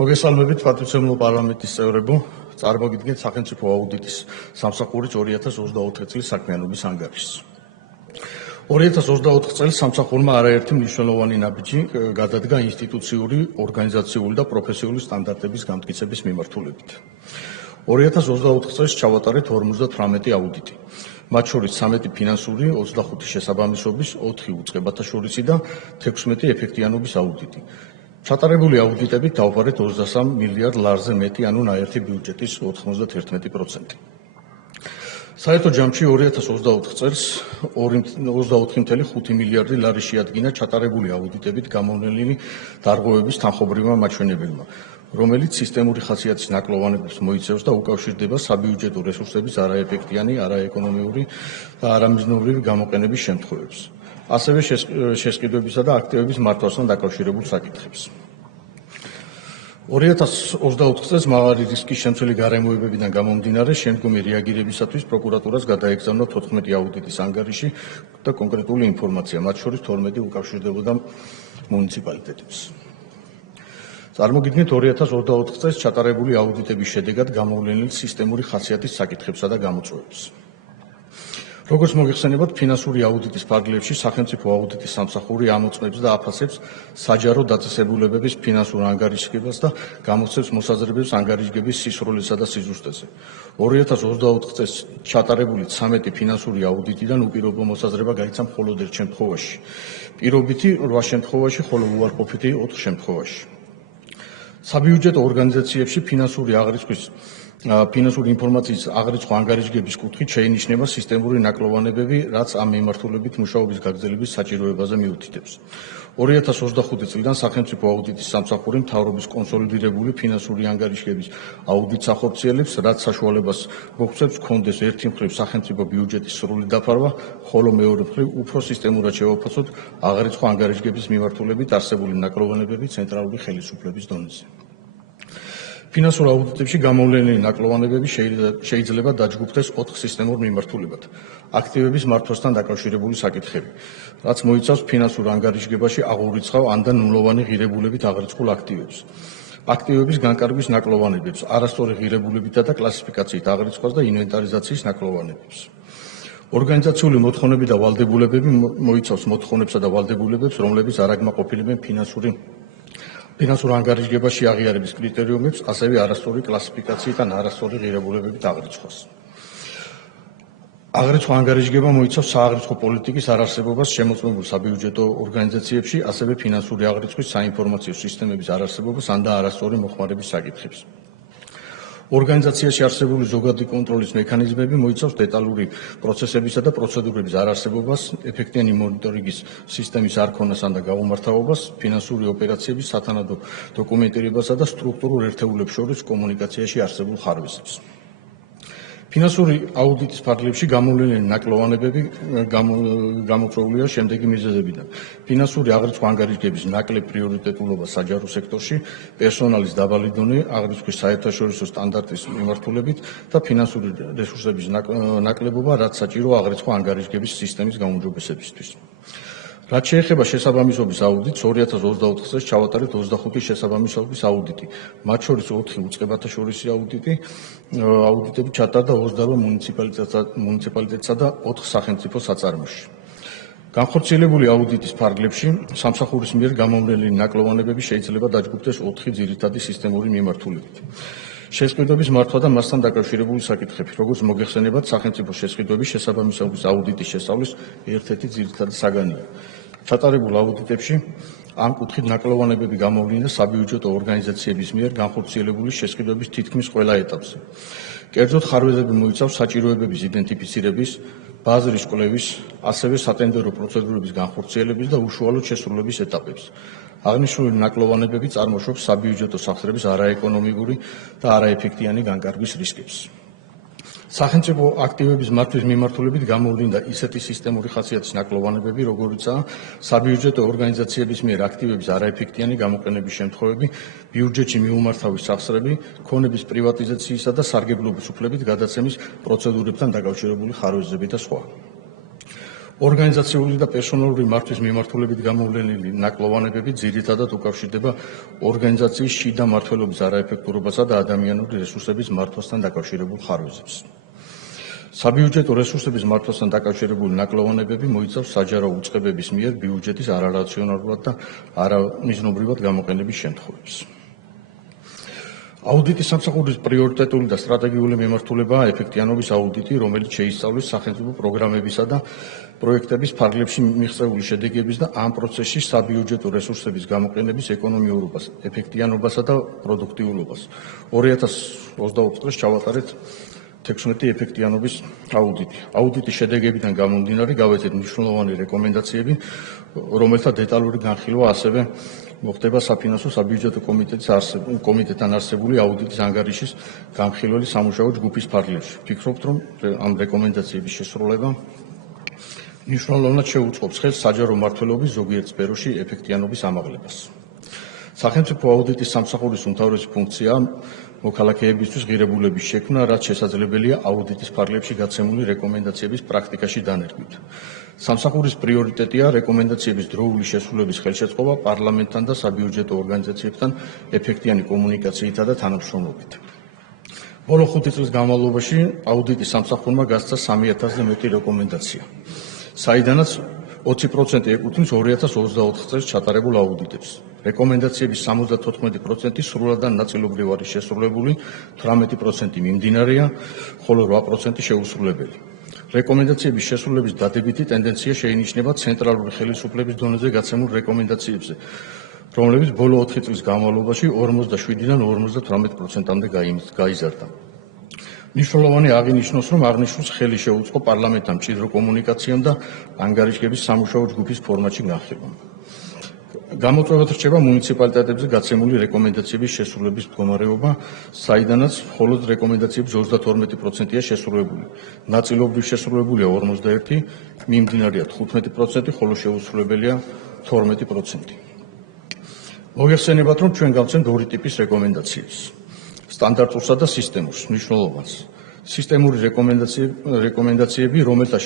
მოგესალმებით პატრიცემლო პარლამენტის წევრებო, წარმოგიდგენთ სახელმწიფო აუდიტის სამსახურის 2024 წლის საქმიანობის ანგარიშს. 2024 წელს სამსახურმა არაერთი მნიშვნელოვანი ნაბიჯი გადადგა ინსტიტუციური, ორგანიზაციული და პროფესიული სტანდარტების გამტკიცების მიმართულებით. 2024 წელს ჩავატარეთ 58 აუდიტი. მათ შორის 13 ფინანსური, 25 შესაბამისობის, 4 უწყებათაშორისი და 16 ეფექტიანობის აუდიტი. ჩატარებული აუდიტებით დავყარეთ 23 მილიარდ ლარზე მეტი, ანუ ნაერთი ბიუჯეტის 91%. საერთო ჯამში 2024 წელს 24.5 მილიარდი ლარი შეადგინა ჩატარებული აუდიტებით გამოვლენილი დარღვევების თანხმობრივმა მაჩვენებელმა, რომელიც სისტემური ხასიათის ნაკლოვანებებს მოიცავს და უკავშირდება საბიუჯეტო რესურსების არაეფექტიანი, არაეკონომიური და არამიზნობრივი გამოყენების შემთხვევებს. ასევე შესყიდვებისა და აქტივების მართვასთან დაკავშირებულ საკითხებს. 2024 წელს მაღალი რისკის შემცველი გარემოებებიდან გამომდინარე, შემდგომი რეაგირებისათვის პროკურატურას გადაეგზავნა 14 აუდიტის ანგარიში და კონკრეტული ინფორმაცია, მათ შორის 12 უკავშირდებოდა მუნიციპალიტეტებს. წარმოგიდგენთ 2024 წელს ჩატარებული აუდიტების შედეგად გამოვლენილ სისტემური ხასიათის საკითხებსა და გამოწვევებს. როგორც მოგეხსენებათ, ფინანსური აუდიტის ფარგლებში სახელმწიფო აუდიტის სამსახური ამოწმებს და აფასებს საჯარო დაწესებულებების ფინანსურ ანგარიშგებას და გამოსცემს მოსაზრებებს ანგარიშგების სისრულესა და სიზუსტეზე. 2024 წელს ჩატარებული 13 ფინანსური აუდიტიდან უპირობო მოსაზრება გაიცა მხოლოდ ერთ შემთხვევაში. პირობითი 8 შემთხვევაში, ხოლო უარყოფითი 4 შემთხვევაში. საბიუჯეტო ორგანიზაციებში ფინანსური ინფორმაციის აღრიცხვა ანგარიშგების კუთხით შეინიშნება სისტემური ნაკლოვანებები, რაც ამ მიმართულებით მუშაობის გაგრძელების საჭიროებაზე მიუთითებს. 2025 წლიდან სახელმწიფო აუდიტის სამსახური მთავრობის კონსოლიდირებული ფინანსური ანგარიშგების აუდიტს ახორციელებს, რაც საშუალებას მოგცემს გქონდეს ერთი მხრივ სახელმწიფო ბიუჯეტის სრული დაფარვა, ხოლო მეორე მხრივ უფრო სისტემურად შევაფასოთ აღრიცხვა ანგარიშგების მიმართულებით არსებული ნაკლოვანებები ცენტრალური ხელისუფლების დონეზე. ფინანსურ აუდიტებში გამოვლენილი ნაკლოვანებები შეიძლება დაჯგუფდეს 4 სისტემურ მიმართულებად. აქტივების მართვასთან დაკავშირებული საკითხები, რაც მოიცავს ფინანსურ ანგარიშგებაში აღურიცხავ ან და ნულოვანი ღირებულებით აღრიცხულ აქტივებს. აქტივების განკარგვის ნაკლოვანებებს, არასწორი ღირებულებითა და კლასიფიკაციით აღრიცხვას და ინვენტარიზაციის ნაკლოვანებებს. ორგანიზაციული მოთხოვნები და ვალდებულებები მოიცავს მოთხოვნებსა და ვალდებულებებს, რომლებიც არ აკმაყოფილებენ ფინანსურ ანგარიშგებაში აღიარების კრიტერიუმებს, ასევე არასწორი კლასიფიკაციით ან არასწორი ღირებულებებით აღრიცხვას. აღრიცხვა ანგარიშგება მოიცავს სააღრიცხვო პოლიტიკის არარსებობას შემოწმებულ საბიუჯეტო ორგანიზაციებში, ასევე ფინანსური აღრიცხვის საინფორმაციო სისტემების არარსებობას ან და არასწორი მოხმარების საკითხებს. ორგანიზაციაში არსებული ზოგადი კონტროლის მექანიზმები მოიცავს დეტალური პროცესებისა და პროცედურების არარსებობას, ეფექტიანი მონიტორინგის სისტემის არქონას ან და გაუმართავობას, ფინანსური ოპერაციების სათანადო დოკუმენტირებასა და სტრუქტურულ ერთეულებს შორის კომუნიკაციაში არსებულ ხარვისებს. ფინანსური აუდიტის ფარგლებში გამოვლენილი ნაკლოვანებები გამოწვეულია შემდეგი მიზეზებიდან: ფინანსური აღრიცხვა ანგარიშგების ნაკლებ პრიორიტეტულობა საჯარო სექტორში, პერსონალის დაბალი დონე, აღრიცხვის საერთაშორისო სტანდარტის მიმართულებით და ფინანსური რესურსების ნაკლებობა, რაც საჭირო აღრიცხვა ანგარიშგების სისტემის გაუმჯობესებისთვის. რაც შეეხება შესაბამისობის აუდიტს, 2024 წელს ჩავატარეთ 25 შესაბამისობის აუდიტი, მათ შორის 4 უწყებათაშორისი აუდიტები ჩატარდა 28 მუნიციპალიტეტსა და 4 სახელმწიფო საწარმოში. განხორციელებული აუდიტის ფარგლებში სამსახურის მიერ გამოვლენილი ნაკლოვანებები შეიძლება დაჯგუფდეს 4 ძირითადი სისტემური მიმართულებით. შესყიდვების მართვა და მასთან დაკავშირებული საკითხები, როგორც მოგეხსენებათ, სახელმწიფო შესყიდვების შესაბამისობის აუდიტის შესწავლის ერთ-ერთი ძირითადი საგანია. ჩატარებულ აუდიტებში ამ კუთხით ნაკლოვანებები გამოვლინდა საბიუჯეტო ორგანიზაციების მიერ განხორციელებული შესყიდვების თითქმის ყველა ეტაპზე. კერძოდ ხარვეზები მოიცავს საჭიროებების იდენტიფიცირების, ბაზრის კვლევის, ასევე სატენდერო პროცედურების განხორციელების და უშუალოდ შესრულების ეტაპებს. აღნიშნული ნაკლოვანებები წარმოშობს საბიუჯეტო სახსრების არაეკონომიკური და არაეფექტიანი განკარგვის რისკებს. სახელმწიფო აქტივების მართვის მიმართულებით გამოვლინდა ისეთი სისტემური ხასიათის ნაკლოვანებები, როგორიცაა საბიუჯეტო ორგანიზაციების მიერ აქტივების არაეფექტიანი გამოყენების შემთხვევები, ბიუჯეტში მიუმართავი სახსრები, ქონების პრივატიზაციისა და სარგებლობის უფლებით გადაცემის პროცედურებთან დაკავშირებული ხარვეზები და სხვა. ორგანიზაციული და პერსონალური მართვის მიმართულებით გამოვლენილი ნაკლოვანებები ძირითადად უკავშირდება ორგანიზაციის შიდა მმართველობის არაეფექტურობასა და ადამიანური რესურსების მართვასთან დაკავშირებულ ხარვეზებს. საბიუჯეტო რესურსების მართვასთან დაკავშირებული ნაკლოვანებები მოიცავს საჯარო უწყებების მიერ ბიუჯეტის არარაციონალურად და არამიზნობრივად გამოყენების შემთხვევებს. აუდიტის სამსახურის პრიორიტეტული და სტრატეგიული მიმართულებაა ეფექტიანობის აუდიტი, რომელიც შეისწავლის სახელმწიფო პროგრამებისა და პროექტების ფარგლებში მიღწეული შედეგების და ამ პროცესში საბიუჯეტო რესურსების გამოყენების ეკონომიურობას, ეფექტიანობასა და პროდუქტიულობას. 2024 წელს ჩავატარეთ 16 ეფექტიანობის აუდიტი. აუდიტის შედეგებიდან გამომდინარე გავეცეთ მნიშვნელოვანი რეკომენდაციები, რომელთა დეტალური განხილვა ასევე მოხდება საფინანსო საბიუჯეტო კომიტეტთან არსებული აუდიტის ანგარიშის განხილველი სამუშაო ჯგუფის ფარგლებში. ვფიქრობთ, რომ ამ რეკომენდაციების შესრულება მნიშვნელოვნად შეუწყობს ხელს საჯარო მმართველობის ზოგიერთ სფეროში ეფექტიანობის ამაღლებას. სახელმწიფო აუდიტის სამსახურის უმთავრესი ფუნქციაა მოქალაქეებისთვის ღირებულების შექმნა, რაც შესაძლებელია აუდიტის ფარგლებში გაცემული რეკომენდაციების პრაქტიკაში დანერგვით. სამსახურის პრიორიტეტია რეკომენდაციების დროული შესრულების ხელშეწყობა პარლამენტთან და საბიუჯეტო ორგანიზაციებთან ეფექტიანი კომუნიკაციითა და თანამშრომლობით. ბოლო 5 წლის განმავლობაში აუდიტის სამსახურმა გასცა 3000-ზე მეტი რეკომენდაცია, საიდანაც 20% ეკუთვნის 2024 წელს ჩატარებულ აუდიტებს. რეკომენდაციების 74% სრულად ან ნაწილობრივ არის შესრულებული, 18% მიმდინარეა, ხოლო 8% შეუსრულებელი. რეკომენდაციების შესრულების დადებითი ტენდენცია შეინიშნება ცენტრალური ხელისუფლების დონეზე გაცემულ რეკომენდაციებზე, რომლებიც ბოლო 4 წლის განმავლობაში 47-დან 58%-მდე გაიზარდა. მნიშვნელოვანი აღინიშნოს, რომ აღნიშნულს ხელი შეუწყო პარლამენტთან მჭიდრო კომუნიკაციამ და ანგარიშგების სამუშაო ჯგუფის ფორმატში განხილვამ. გამოწვევად რჩება მუნიციპალიტეტებზე გაცემული რეკომენდაციების შესრულების მდგომარეობა, საიდანაც მხოლოდ რეკომენდაციების 32%-ია შესრულებული. ნაწილობრივ შესრულებულია 41%, მიმდინარეა 15%, ხოლო შეუსრულებელია 12%. მოგეხსენებათ, რომ ჩვენ გავცემთ ორი ტიპის რეკომენდაციებს. სტანდარტურსა და სისტემურს მნიშვნელობას. სისტემური რეკომენდაციები, რომელთა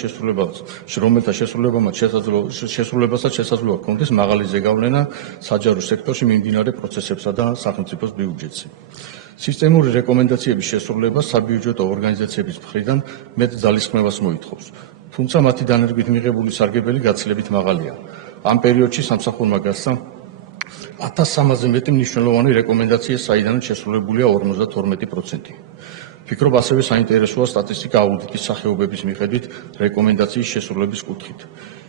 შესრულებასაც შესაძლოა ჰქონდეს მაღალი ზეგავლენა საჯარო სექტორში მიმდინარე პროცესებსა და სახელმწიფოს ბიუჯეტზე. სისტემური რეკომენდაციების შესრულება საბიუჯეტო ორგანიზაციების მხრიდან მეტ ძალისხმევას მოითხოვს, თუმცა მათი დანერგვით მიღებული სარგებელი გაცილებით მაღალია. ამ პერიოდში სამსახურმა გასცა 1300-ზე მეტი მნიშვნელოვანი რეკომენდაცია, საიდანაც შესრულებულია 52%. ვფიქრობ, ასევე საინტერესოა სტატისტიკა აუდიტის სახეობების მიხედვით რეკომენდაციის შესრულების კუთხით.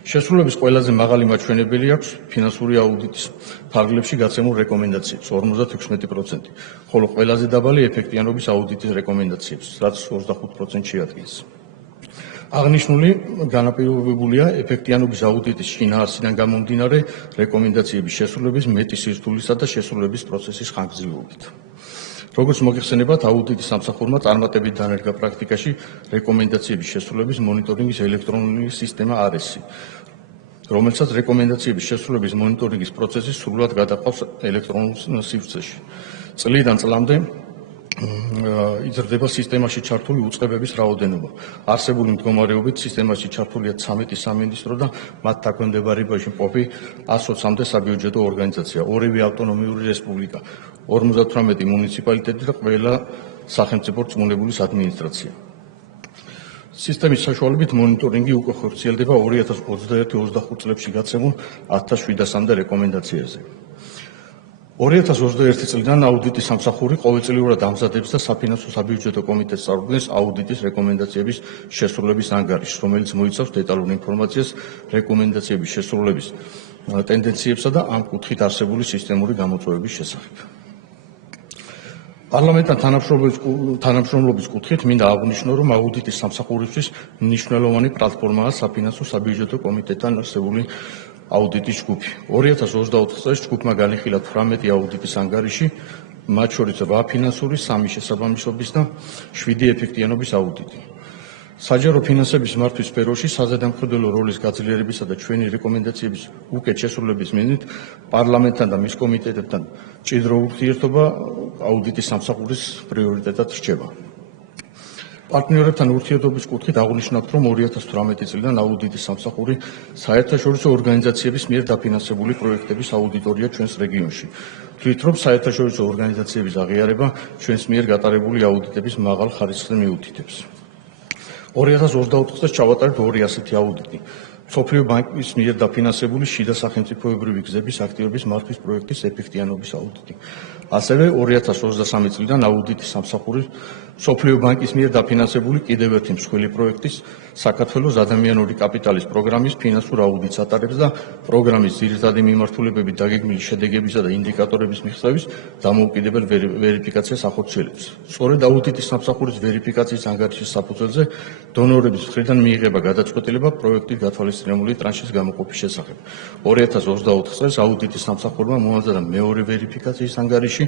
შესრულების ყველაზე მაღალი მაჩვენებელი აქვს ფინანსური აუდიტის ფარგლებში გაცემულ რეკომენდაციებს 56%, ხოლო ყველაზე დაბალი ეფექტიანობის აუდიტის რეკომენდაციებს, რაც 25% შეადგენს. აღნიშნული განაპირობებულია ეფექტიანობის აუდიტის შინაარსიდან გამომდინარე რეკომენდაციების შესრულების მეტი სირთულისა და შესრულების პროცესის ხანგრძლივობით. როგორც მოგეხსენებათ, აუდიტის სამსახურმა წარმატებით დანერგა პრაქტიკაში რეკომენდაციების შესრულების მონიტორინგის ელექტრონული სისტემა ARES-ი, რომელსაც რეკომენდაციების შესრულების მონიტორინგის პროცესი სრულად გადაყავს ელექტრონულ სივრცეში. წლიდან წლამდე იზრდება სისტემაში ჩართული უწყებების რაოდენობა. არსებული მდგომარეობით სისტემაში ჩართულია 13 სამინისტრო და მათ დაქვემდებარებაში მყოფი 120-მდე საბიუჯეტო ორგანიზაცია, ორივე ავტონომიური რესპუბლიკა, 58 მუნიციპალიტეტი და ყველა სახელმწიფო რწმუნებულის ადმინისტრაცია. სისტემის საშუალებით მონიტორინგი უკვე ხორციელდება 2021-25 წლებში გაცემულ 1700-მდე რეკომენდაციაზე. 2021 წლიდან აუდიტის სამსახური ყოველწლიურად ამზადებს და საფინანსო საბიუჯეტო კომიტეტს წარუდგენს აუდიტის რეკომენდაციების შესრულების ანგარიშს, რომელიც მოიცავს დეტალურ ინფორმაციას რეკომენდაციების შესრულების ტენდენციებსა და ამ კუთხით არსებული სისტემური გამოწვევების შესახებ. პარლამენტთან თანამშრომლობის კუთხით მინდა აღვნიშნო, რომ აუდიტის სამსახურისთვის მნიშვნელოვანი პლატფორმაა საფინანსო საბიუჯეტო კომიტეტთან არსებული აუდიტის ჯგუფი. 2024 წელს ჯგუფმა განიხილა 18 აუდიტის ანგარიში, მათ შორის 8 ფინანსური, 3 შესაბამისობის და 7 ეფექტიანობის აუდიტი. საჯარო ფინანსების მართვის სფეროში საზედამხედველო როლის გაძლიერებისა და ჩვენი რეკომენდაციების უკეთ შესრულების მიზნით პარლამენტთან და მის კომიტეტებთან მჭიდრო ურთიერთობა აუდიტის სამსახურის პრიორიტეტად რჩება. პარტნიორებთან ურთიერთობის კუთხით აღვნიშნავთ, რომ 2018 წლიდან აუდიტის სამსახური საერთაშორისო ორგანიზაციების მიერ დაფინანსებული პროექტების აუდიტორია ჩვენს რეგიონში. თვით რომ საერთაშორისო ორგანიზაციების აღიარება ჩვენს მიერ გატარებული აუდიტების მაღალ ხარისხზე მიუთითებს. 2024 წელს ჩავატარეთ 2 ასეთი აუდიტი. მსოფლიო ბანკის მიერ დაფინანსებული შიდა სახელმწიფოებრივი გზების აქტივების მართვის პროექტის ეფექტიანობის აუდიტი. ასევე 2023 წლიდან აუდიტის სამსახური მსოფლიო ბანკის მიერ დაფინანსებული კიდევ ერთი მსხვილი პროექტის საქართველოს ადამიანური კაპიტალის პროგრამის ფინანსურ აუდიტს ატარებს და პროგრამის ძირითადი მიმართულებები დაგეგმილი შედეგებისა და ინდიკატორების მიღწევის დამოუკიდებელ ვერიფიკაციას ახორციელებს. სწორედ აუდიტის სამსახურის ვერიფიკაციის ანგარიშის საფუძველზე დონორების მხრიდან მიიღება გადაწყვეტილება პროექტის გათვალისწინებული ტრანშის გამოყოფის შესახებ. 2024 წელს აუდიტის სამსახურმა მოამზადა მეორე ვერიფიკაციის ანგარიში,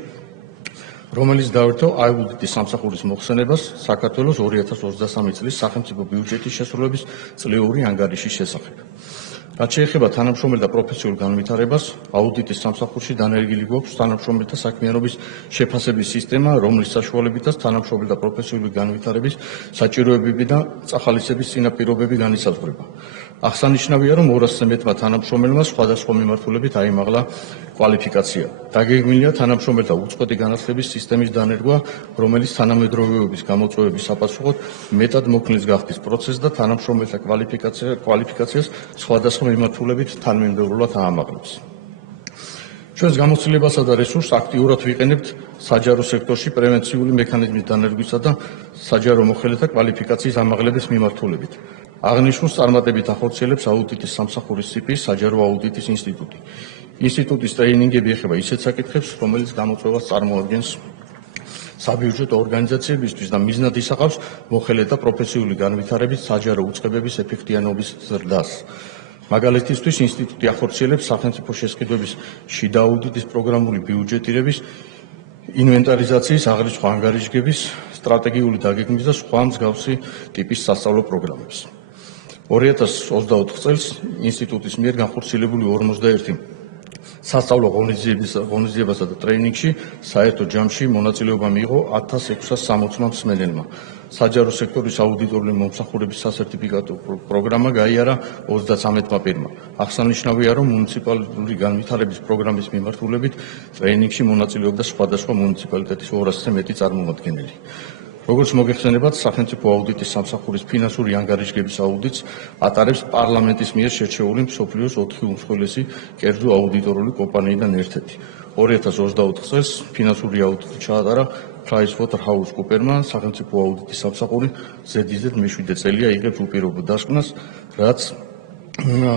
რომელიც დაერთო აუდიტის სამსახურის მოხსენებას საქართველოს 2023 წლის სახელმწიფო ბიუჯეტის შესრულების წლიური ანგარიშის შესახებ. რაც შეეხება თანამშრომელთა პროფესიულ განვითარებას, აუდიტის სამსახურში დანერგილი გვაქვს თანამშრომელთა საქმიანობის შეფასების სისტემა, რომლის საშუალებითაც თანამშრომელთა პროფესიული განვითარების საჭიროებები და წახალისების წინაპირობები განისაზღვრება. აღსანიშნავია, რომ 200-ზე მეტმა თანამშრომელმა სხვადასხვა მიმართულებით აიმაღლა კვალიფიკაცია. დაგეგმილია თანამშრომელთა უწყვეტი განათლების სისტემის დანერგვა, რომელიც თანამედროვეობის გამოწვევების საპასუხოდ მეტად მოქნილ გახდის პროცესს და თანამშრომელთა კვალიფიკაციას სხვადასხვა მიმართულებით თანმიმდევრულად აამაღლებს. ჩვენს გამოცდილებასა და რესურსს აქტიურად ვიყენებთ საჯარო სექტორში პრევენციული მექანიზმის დანერგვისა და საჯარო მოხელეთა კვალიფიკაციის ამაღლების მიმართულებით. აღნიშნულს წარმატებით ახორციელებს აუდიტის სამსახურის CP-ის საჯარო აუდიტის ინსტიტუტი. ინსტიტუტის ტრეინინგები ეხება ისეთ საკითხებს, რომელიც გამოწვევას წარმოადგენს საბიუჯეტო ორგანიზაციებისთვის და მიზნად ისახავს მოხელეთა პროფესიული განვითარების საჯარო უწყებების ეფექტიანობის ზრდას. მაგალითისთვის, ინსტიტუტი ახორციელებს სახელმწიფო შესყიდვების შიდა აუდიტის პროგრამული ბიუჯეტირების, ინვენტარიზაციის, აღრიცხვა ანგარიშგების, სტრატეგიული დაგეგმვის და სხვა მსგავსი ტიპის სასწავლო პროგრამებს. 2024 წელს ინსტიტუტის მიერ განხორციელებული 51 სასწავლო ღონისძიებასა და ტრეინინგში საერთო ჯამში მონაწილეობა მიიღო 1660 მსმენელმა. საჯარო სექტორის აუდიტორული მომსახურების სასერტიფიკატო პროგრამა გაიარა 33 პირმა. აღსანიშნავია, რომ მუნიციპალური განვითარების პროგრამის მიმართულებით ტრეინინგში მონაწილეობდა სხვადასხვა მუნიციპალიტეტის 200-ზე მეტი წარმომადგენელი. როგორც მოგეხსენებათ, სახელმწიფო აუდიტის სამსახურის ფინანსური ანგარიშგების აუდიტს ატარებს პარლამენტის მიერ შერჩეული მსოფლიოს 4 უმსხვილესი კერძო აუდიტორული კომპანიიდან ერთ-ერთი. 2024 წელს ფინანსური აუდიტი ჩაატარა PricewaterhouseCoopersმა, სახელმწიფო აუდიტის სამსახური ზედიზედ მე-7 წელია იღებს უპირობო დასკვნას, რაც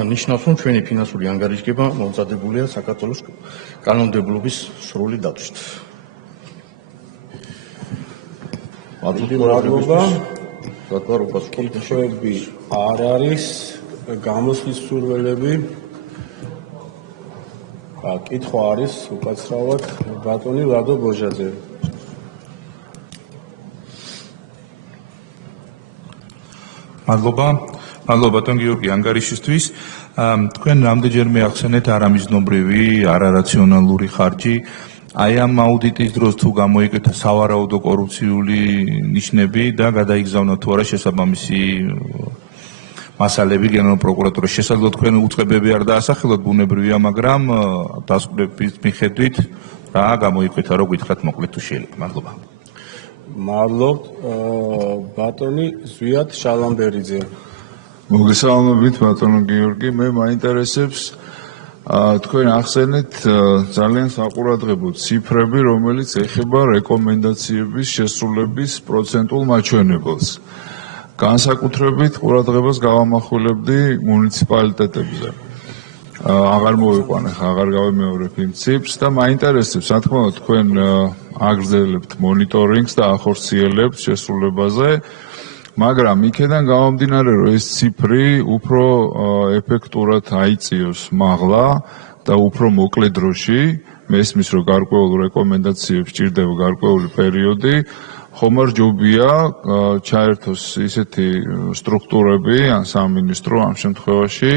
ნიშნავს, რომ ჩვენი ფინანსური ანგარიშგება მომზადებულია საქართველოს კანონმდებლობის სრული დაცვით. მადლობა. კითხვები არ არის, გამოსვლის სურვილები. კითხვა არის უკაცრავად ბატონი ლადო ბოჟაძე. მადლობა ბატონ გიორგი ანგარიშისთვის. თქვენ რამდენჯერმე ახსენეთ არამიზნობრივი, არარაციონალური ხარჯი. აი ამ აუდიტის დროს თუ გამოიკეთა სავარაუდო კორუფციული ნიშნები და გადაიგზავნა თუ არა შესაბამისი მასალები გენერალურ პროკურატურას, შესაძლოა თქვენ უწყებები არ დაასახელოთ, ბუნებრივია, მაგრამ დასკვნების მიხედვით რა გამოიკეთა, რო გითხრათ მოკლედ თუ შეიძლება. მადლობა. მადლობთ ბატონი ზვიად შალამბერიძე. მოგესალმებით ბატონო გიორგი, მე მაინტერესებს თქვენ ახსენეთ ძალიან საყურადღებო ციფრები, რომელიც ეხება რეკომენდაციების შესრულების პროცენტულ მაჩვენებელს. განსაკუთრებით ყურადღებას გავამახვილებდი მუნიციპალიტეტებზე. აღარ მოვიყვანე, აღარ გავემეორებ იმ ციფრს და მაინტერესებს, რა თქმა უნდა, თქვენ აგრძელებთ მონიტორინგს და ახორციელებთ შესრულებაზე, მაგრამ იქედან გამომდინარე, რომ ეს ციფრი უფრო ეფექტურად აიწიოს მაღლა და უფრო მოკლე დროში, მესმის, რომ გარკვეულ რეკომენდაციებს ჭირდება გარკვეული პერიოდი, ხომარჯობია ჩაერთოს ისეთი სტრუქტურები ან სამინისტრო ამ შემთხვევაში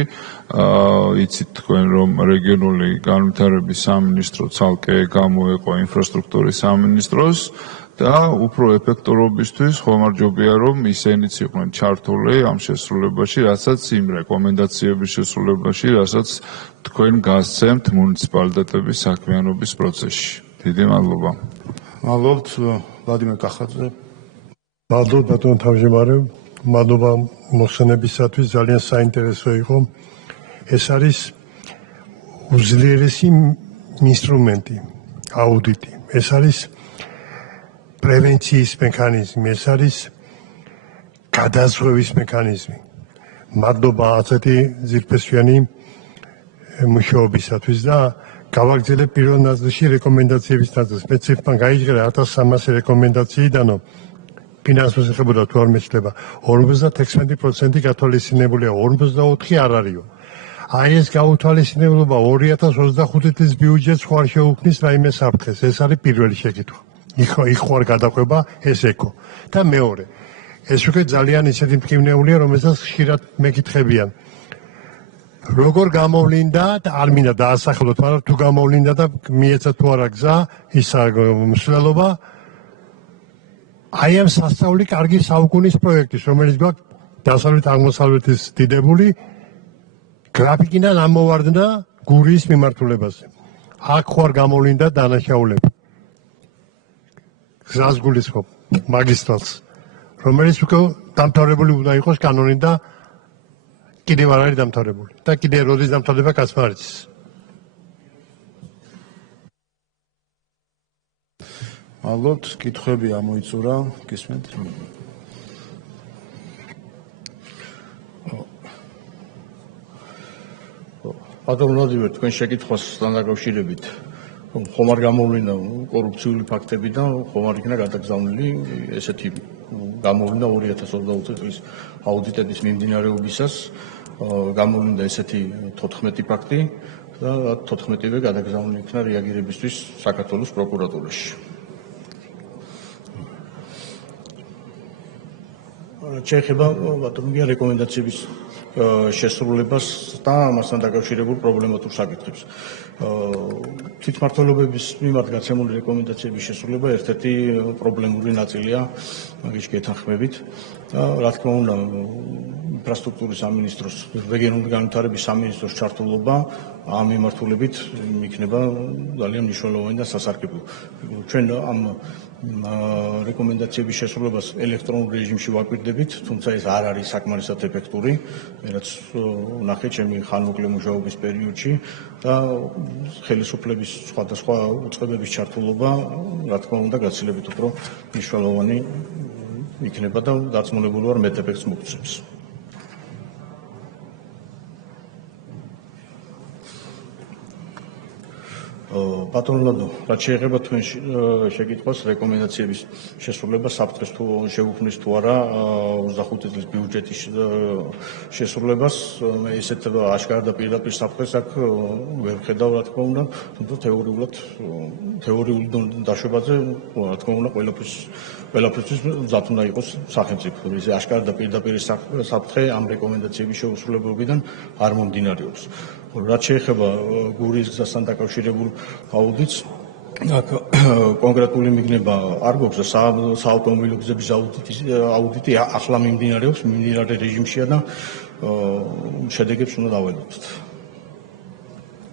იცით თქვენ რომ რეგიონული განვითარების სამინისტრო ცალკე გამოეყო ინფრასტრუქტურის სამინისტროს და უფრო ეფექტურობისთვის ხომარჯობია რომ ისინიც იყვნენ ჩართული ამ შესრულებაში, რასაც იმ რეკომენდაციების შესრულებაში, რასაც თქვენ გასცემთ მუნიციპალიტეტების საქმიანობის პროცესში. დიდი მადლობა. მადლობთ ვლადიმერ კახაძე. მადლობთ ბატონო თავმჯდომარე, მადლობა მოხსენებისათვის, ძალიან საინტერესო იყო. ეს არის უძლიერესი ინსტრუმენტი, აუდიტი. ეს არის პრევენციის მექანიზმი, ეს არის გადაზღვევის მექანიზმი. მადლობა ასეთი ძირფესვიანი მუშაობისათვის და გავაგრძელებ პირველ ნაწილში რეკომენდაციების ნაწილს. სპეციფიკად გაიჭირა 1300 რეკომენდაციიდანო ფინანსურ შეხებოდა თუ არ მეცდება 56% გათვალისწინებულია, 44 არ არისო. აი ეს გაუთვალისწინებლობა 2025 წლის ბიუჯეტს ხوار შეუქმნის რაიმე საფრთხეს. ეს არის პირველი შეკითხვა. იქ ხوار გადაყვება ეს ეკო. და მეორე, ეს უკვე ძალიან ისეთი მტკივნეულია, რომელსაც ხშირად მეკითხებიან. როგორ გამოვლინდა და არ მინდა დაასახელოთ, მაგრამ თუ გამოვლინდა და მიეცა თუ არა გზა, ისა მსვლელობა აი ამ სასწაული კარგი საუკუნის პროექტის, რომელიც გვაქვს დასავლეთ აღმოსავლეთის დიდებული გრაფიკიდან ამოვარდნა გურიის მიმართულებაზე. აქ ხوار გამოვლინდა დანაშაულები. გზას გულისხმობ მაგისტრალს, რომელიც უკვე დამთავრებული უნდა იყოს კანონით და კიდევ არ არის დამთავრებული და კიდევ როდის დამთავრდება კაცმა არ იცის. მადლობთ, კითხვები ამოიწურა, გისმენთ? ბატონო ვლადიმერ, თქვენ შეკითხვასთან დაკავშირებით ხომ არ გამოვლინდა კორუფციული ფაქტები და ხომ არ იქნა გადაგზავნილი ესეთი გამოვლინდა 2020 წლის აუდიტების მიმდინარეობისას გამოვლინდა ესეთი 14 ფაქტი და 14-ვე გადაგზავნილი იქნა რეაგირებისთვის საქართველოს პროკურატურაში. შეეხება ბატონო რეკომენდაციების შესრულებას და ამასთან დაკავშირებულ პრობლემატურ საკითხებს. თვითმმართველობების მიმართ გაცემული რეკომენდაციების შესრულება ერთ-ერთი პრობლემური ნაწილია მაგის გეთანხმებით და რა თქმა უნდა ინფრასტრუქტურის სამინისტროს რეგიონული განვითარების სამინისტროს ჩართულობა ამ მიმართულებით იქნება ძალიან მნიშვნელოვანი და სასარგებლო. ჩვენ ამ რეკომენდაციების შესრულებას ელექტრონულ რეჟიმში ვაკვირდებით, თუმცა ეს არ არის საკმარისად ეფექტური, რაც ნახე ჩემი ხანმოკლე მუშაობის პერიოდში და ხელისუფლების სხვადასხვა უწყებების ჩართულობა, რა თქმა უნდა, გაცილებით უფრო მნიშვნელოვანი იქნება და დარწმუნებული ვარ მეტ ეფექტს მოგცემს. ბატონო ლადო, რაც შეეხება თქვენ შეკითხვას რეკომენდაციების შესრულება საფრთხეს თუ შეუქმნის თუ არა 25 წლის ბიუჯეტის შესრულებას, მე ისეთ აშკარად და პირდაპირ საფრთხეს აქ ვერ ვხედავ, რა თქმა უნდა, თუმცა თეორიული დაშვებაზე, რა თქმა უნდა, ყველაფრისთვის მზად უნდა იყოს სახელმწიფო. ეს აშკარად და პირდაპირ საფრთხე ამ რეკომენდაციების შეუსრულებლობიდან არ მომდინარეობს. რაც შეეხება გურიის გზასთან დაკავშირებულ აუდიტს, აქ კონკრეტული მიგნება არ გვაქვს და საავტომობილო გზების აუდიტი ახლა მიმდინარეობს, მიმდინარე რეჟიმშია და შედეგებს უნდა დაველოდოთ.